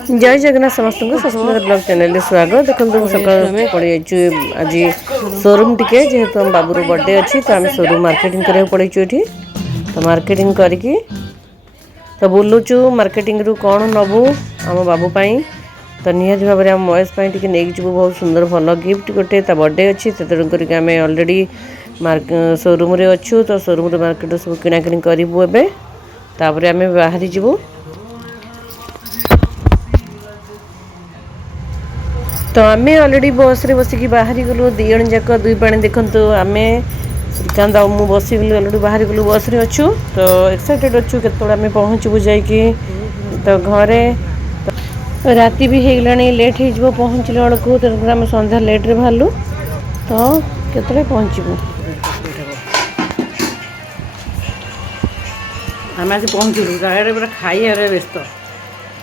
जय जगन्नाथ समस्त को सस्मिता ब्लॉग चैनल स्वागत। देखो सकाल पड़े आज शोरूम टिके जेहेतु हम बाबूर बर्थडे अच्छी तो आम शोरूम मार्केटिंग करा पड़े तो मार्केटिंग करके तो बुलुचु मार्केटिंग रु कौन नबू आम बाबू तो निहत भाव में आम महेश टी नहीं जीव बहुत सुंदर भल गिफ्ट गोटे बर्थडे अच्छी तेणुक आम अलरेडी शोरूम रे अच्छु तो शोरूम मार्केट सब किणाकिणी करूँ एवं आम बाहरी जीवु तो आम अलरेडी बस रे बसिकी बाहरी गलु दी जन जाक दुई पानी देखु आम श्रीकांत आ मु बसिगलु अलरेडी बाहरी गलु बस रे अच्छु तो एक्साइटेड अच्छु केतोड़ आम पहुँचबू जाइकी तो घरे तो राति भी हो गलानी लेट हो पहुँचला बेलू तेणुक आम सन्ध्या लेट्रे बाहरलु तो केतोड़े पहुँचबू आम आज पहुँचलु गाड़ी पूरा खाइबार व्यस्त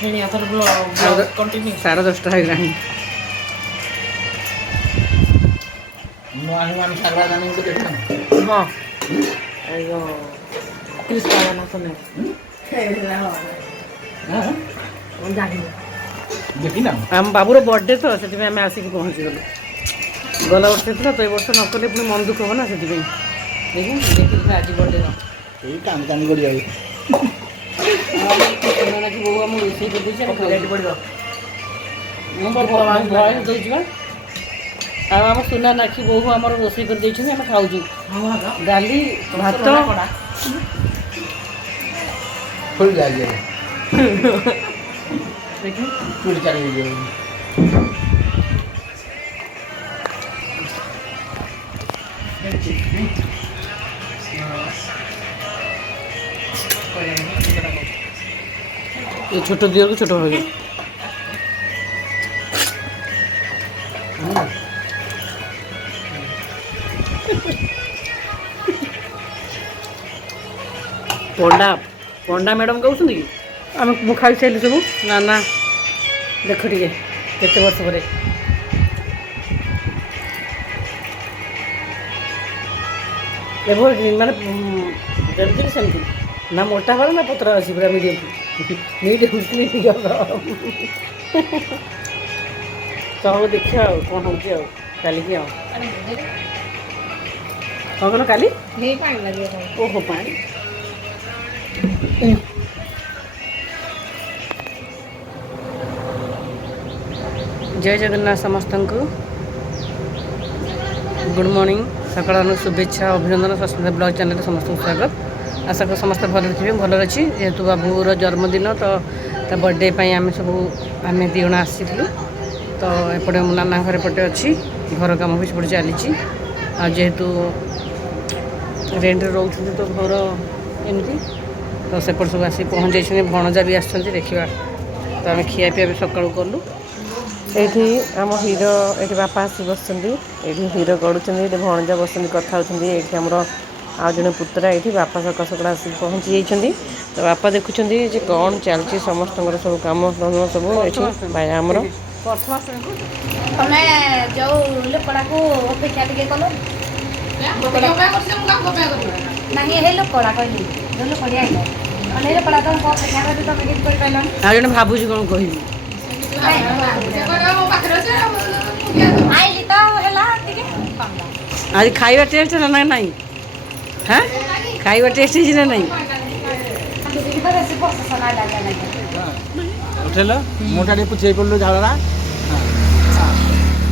10:30 हो गलानी हाँ आम बाबूर बर्थडे तो से आम आसिक पहुँची गलु गला वर्ष था तो ये वर्ष न कले पुणी मन दुख हम ना से देखिए आज बर्थडे काम काम बो आम रोषे कर आम सुना नाखी बोहू आम रोषे कर आम खाऊ डाली भात ये छोट दियर को छोट भाई पंडा पंडा मैडम कहते कि आम मु खाई सारे सब ना ना देख टे केते वर्ष पर माने जल्दी सेमती ना मोटा बार ना पत्र अच्छी पूरा मीडियम तो देखिए कौन हो काली की कौन कल काली ओहो पानी जय जगन्नाथ समस्त को गुड मॉर्निंग सकाल शुभेच्छा अभिनंदन सस्मिता ब्लॉग चैनल समस्त स्वागत आशा कर समस्त भल थे भल अच्छी जेहेतु बाबूर जन्मदिन तो बर्थडे आम सब आम दी जन आसीलु तो एपटे मो नाना घर पटे अच्छी घर कम भी सब चली जेहेतु रेंट रोच तो घर एमती तो सेपट सब आसी पहुँच जाइए भणजा भी आस देखा तो आम खिया पिया भी सका कलु ये आम हीरो ये बापा आसी बस हीरो गढ़ुच्च भणजा बस कथा होती आमर आज जन पुतरा ये बापा सका सका आसिक पहुँची जाइए तो बापा देखुं कौन चलती समस्त सब कम सब ये आमर जन भावुँ कौन कह आज खाଇବା टेस्ट है ना नहीं हाँ खाଇବା टेस्ट है ना नहीं उठेल मोटा टे पूछे पड़ल झाड़ा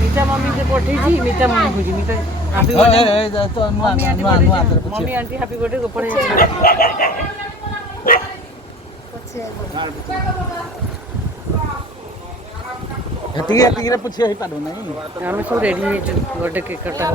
मीठा मम्मी से पठेई मीठा मम्मी खोजी मीठा happy birthday mummy aunty happy birthday को पढ़े एतिके पूछे ही पारो नहीं आम सब रेडी बर्थडे केक कटा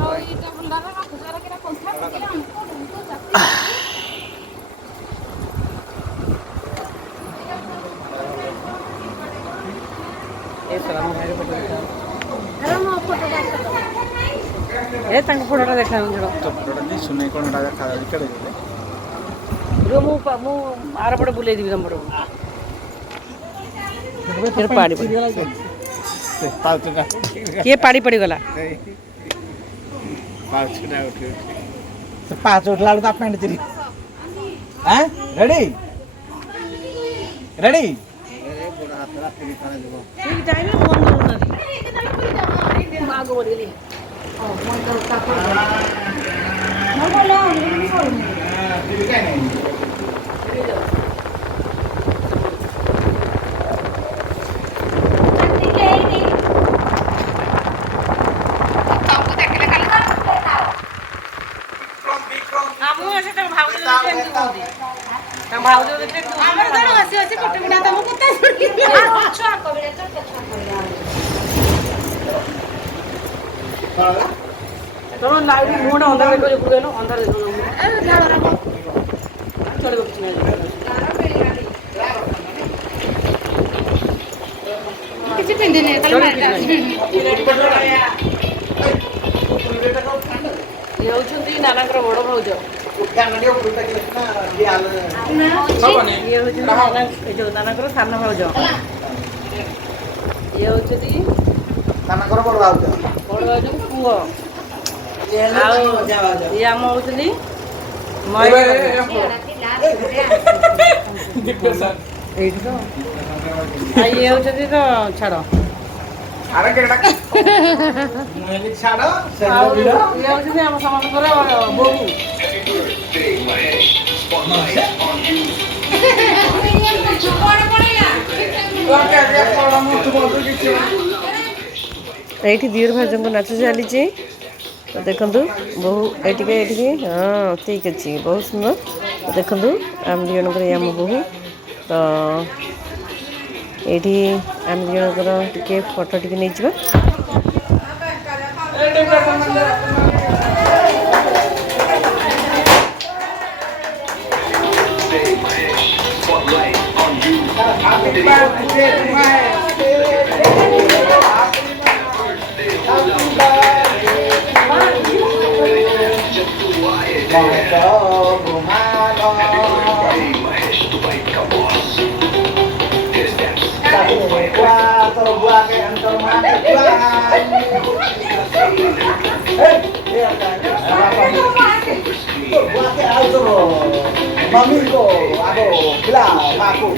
फोटा देखा सुने कौन आर पटे बुले तुम पटे पाड़ी किए पाड़ी पड़ी गला पाँच उठला बेलू आप पैंट चिरी रेडी रेडी ଠିକ୍ ଟାଇମ୍ରେ ଫୋନ୍ କରୁଛନ୍ତି ମାଆକୁ ବୋଲିକି ତମ ଲାଇଟ୍ ମୁହଁଟା ଅନ୍ଧାର ଦେଖ ଯୋଉ କହିଲ ଅନ୍ଧାର ଦେଖ ଚଳିବ କିଛି ନାହିଁ କିଛି ପିନ୍ଧିନି ଇଏ ହେଉଛନ୍ତି ନାନାଙ୍କର ବଡ଼ ଭାଉଜ ଇଏ ହେଉଛନ୍ତି ଏ ଯୋଉ ନାନାଙ୍କର ସାନ ଭାଉଜ ଇଏ ହେଉଛନ୍ତି ତାଙ୍କର ବଡ଼ ଭାଉଜ ବଡ଼ ଭାଉଜଙ୍କ ପୁଅ ଆଉ ଇଏ ଆମ ହେଉଛନ୍ତି ଏଇଠି ତ ଆଉ ଇଏ ହେଉଛନ୍ତି ତ ଛାଡ଼ ଆରେ କେଟା ଛାଡ଼ ଆଉ ଇଏ ହେଉଛନ୍ତି ଆମ ସମସ୍ତଙ୍କର ବୋହୂ ଏଇଠି ଦିଅର ଭାଉଜଙ୍କ ନାଚ ଚାଲିଛି ତ ଦେଖନ୍ତୁ ବହୁ ଏଠିକି ହଁ ଠିକ୍ ଅଛି ବହୁତ ସୁନ୍ଦର ତ ଦେଖନ୍ତୁ ଆମେ ଦୁଇ ଜଣଙ୍କର ଆମ ବୋହୂ ତ ଏଇଠି ଆମେ ଦୁଇ ଜଣଙ୍କର ଟିକେ ଫଟୋ ଟିକେ ନେଇଯିବା Mami ko, ako, bila, baku.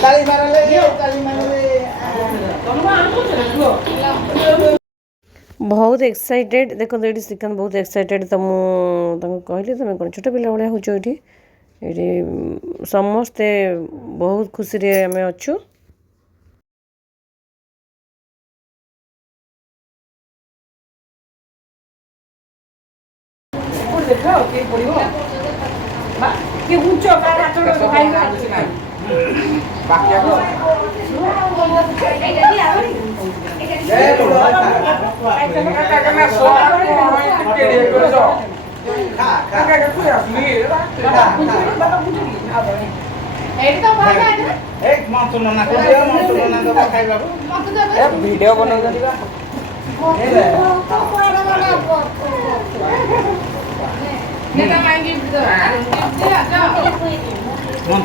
Tali marale. बहुत एक्साइटेड देखो ये श्रीकांत बहुत एक्साइटेड तो मुझे कहली तुम कौन छोट पिला भाया हो समस्ते बहुत खुशी आम अच्छु वीडियो बना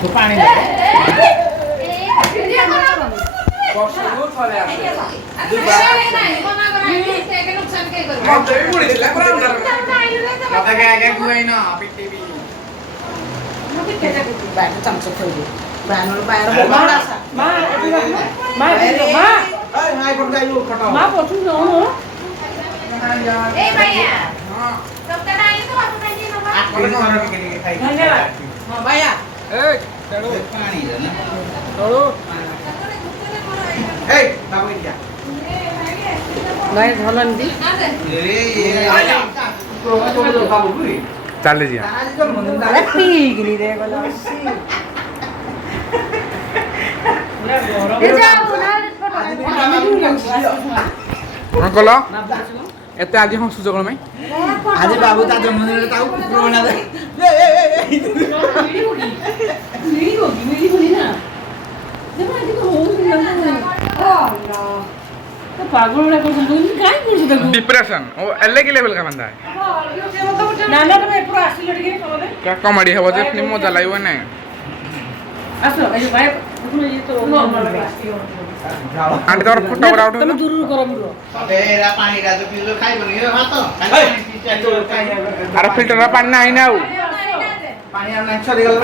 पानी चल जी कल एत आज हम सुजोग में आज बाबू ता जन्मदिन बना दे डिप्रेशन ओ एले के लेवल का बंदा है क्या कॉमेडी है वजह फिल्म मजा लाइव नहीं आंटी तोर फोटो बड़ा उठो तुम दूर करो मुरो तेरा पानी का तो पीलो खाई बनी भात अरे फिल्टर पानी नहीं ना ପାଣି ଆଉ ନାହିଁ ସରିଗଲା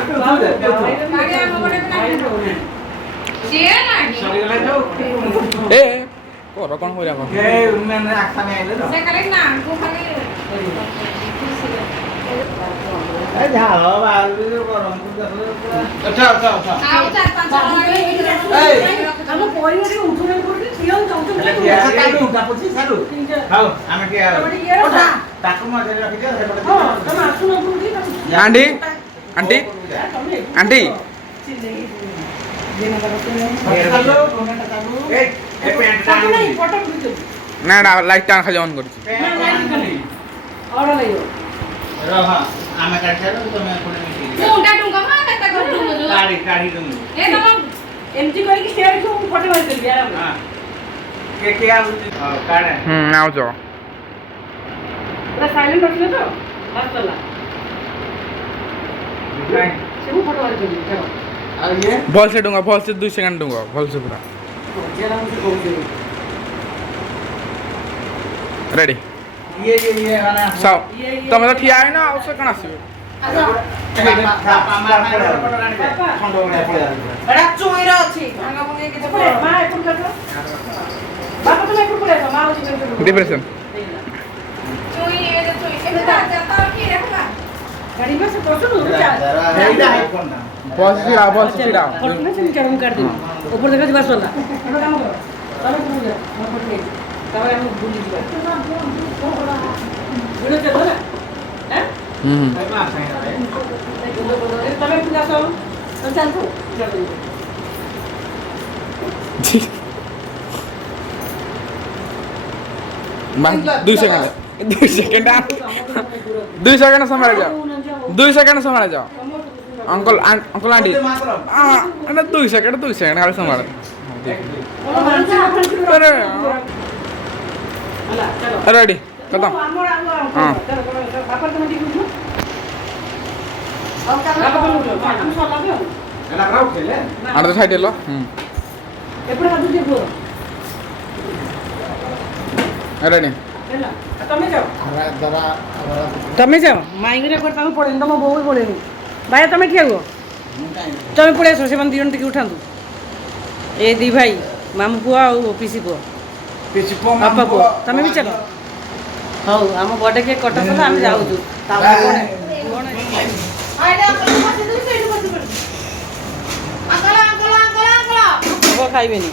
ସରିଗଲା ଯୋଉ ଏ କର କ'ଣ କରିବା କହ ଏ ମାନେ ଆଖା ନାହିଁ ଆଇଲେ ଏ ଝାଳ ବାହାରୁ ଯୋଉ ଗରମ ଉଠା ଉଠା ଉଠା ଉଠା ପଛିି ସାରୁ ହଉ ଆମେ ଟିକେ ତାକୁ ମଝିରେ ରଖିଦିଅ ସେପଟେ ଆଣ୍ଟି ଆଣ୍ଟି ଆଣ୍ଟି ନା ଏଇଟା ଲାଇଟ୍ଟା ଖାଲି ଅନ୍ କରିଛି ଆମେ କାଢିସାରୁ ତମେ କାଢି ଦଉଁ ଏମିତି କରିକି ସିଆଡ଼କୁ ମୁଁ ଫଟୋ ମାରିଦେବି ଆରାମ କିଏ ଆସୁଛି କାଢେ ଆଉଛ ପୁରା ସାଇଲେଣ୍ଟ ରଖିଲେ ତ ବାସ୍ ଚାଲା ସବୁ ଫଟୋ ମାରିଦେବି ଚାଲ ଆଉ ଇଏ ଭଲସେ ଡୁଙ୍ଗ ଭଲସେ 2 ସେକେଣ୍ଡ ଡୁଙ୍ଗ ଭଲସେ ପୁରା ରେଡି ଇଏ ମାନେ ସାଉ ତମେ ତ ଠିଆ ହେଇନ ଆଉ ସେ କ'ଣ ଆସିବେ ଡିପ୍ରେସନ୍ ଭଲସେ ଛିଡ଼ା ऊपर देखा जी बात सुनना काम करो ତାପରେ ଆମେ ବୁଲିଯିବା ଭିଡ଼ିଓ ଚାଲ ନା ତମେ ଏଠି ଆସ ଚାଲୁ दुई सेकेंड 2 सेकेंड 2 सेकेंड संभाल जाओ 2 सेकेंड संभाल जाओ अंकल अंकल आंटी 2 सेकेंड खाली संभाल रेडी खत्म हाँ आठ तो साइड लो रेडी ତମେ ଯାଅ ମାଇଙ୍ଗରେ ତାଙ୍କୁ ପଡ଼େନି ତମ ବୋଉ ବି ପଡ଼େନି ଭାଇ ତମେ କିଏ ହୁଅ ତମେ ପଳେଇ ଆସ ସେମାନେ 2 ଜଣ ଟିକେ ଉଠାନ୍ତୁ ଏ 2 ଭାଇ ମାମୁ ପୁଅ ଆଉ ପିସି ପୁଅ ବାପା ପୁଅ ତମେ ବି ଚାଲ ହଉ ଆମ ବଡ଼େ କେକ୍ କଟା ସରିଲା ଆମେ ଯାଉଛୁ ଖାଇବେନି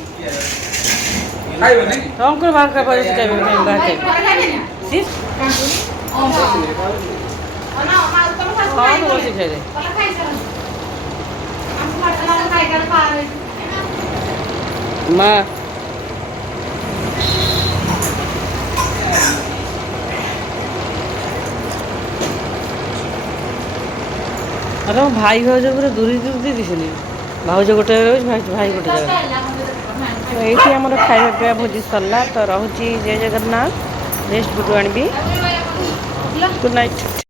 ଅଙ୍କଲ ବାହାର ଖାଇବେ ବାହାର ଖାଇବେ ବସି ଖାଇଲେ ମା ଆରେ ଭାଇ ଭାଉଜ ପୁରା ଦୂରି ଦୂରି ଦିଶୁନି ଭାଉଜ ଗୋଟେ ରହୁଛି ଭାଇ ଗୋଟେ ଜାଗାରେ ତ ଏଇଠି ଆମର ଖାଇବା ପିଇବା ଭୋଜି ସରିଲା ତ ରହୁଛି ଜୟ ଜଗନ୍ନାଥ ନେକ୍ସଟ ଭିଡ଼ିଓ ଆଣିବି ଗୁଡ୍ ନାଇଟ୍।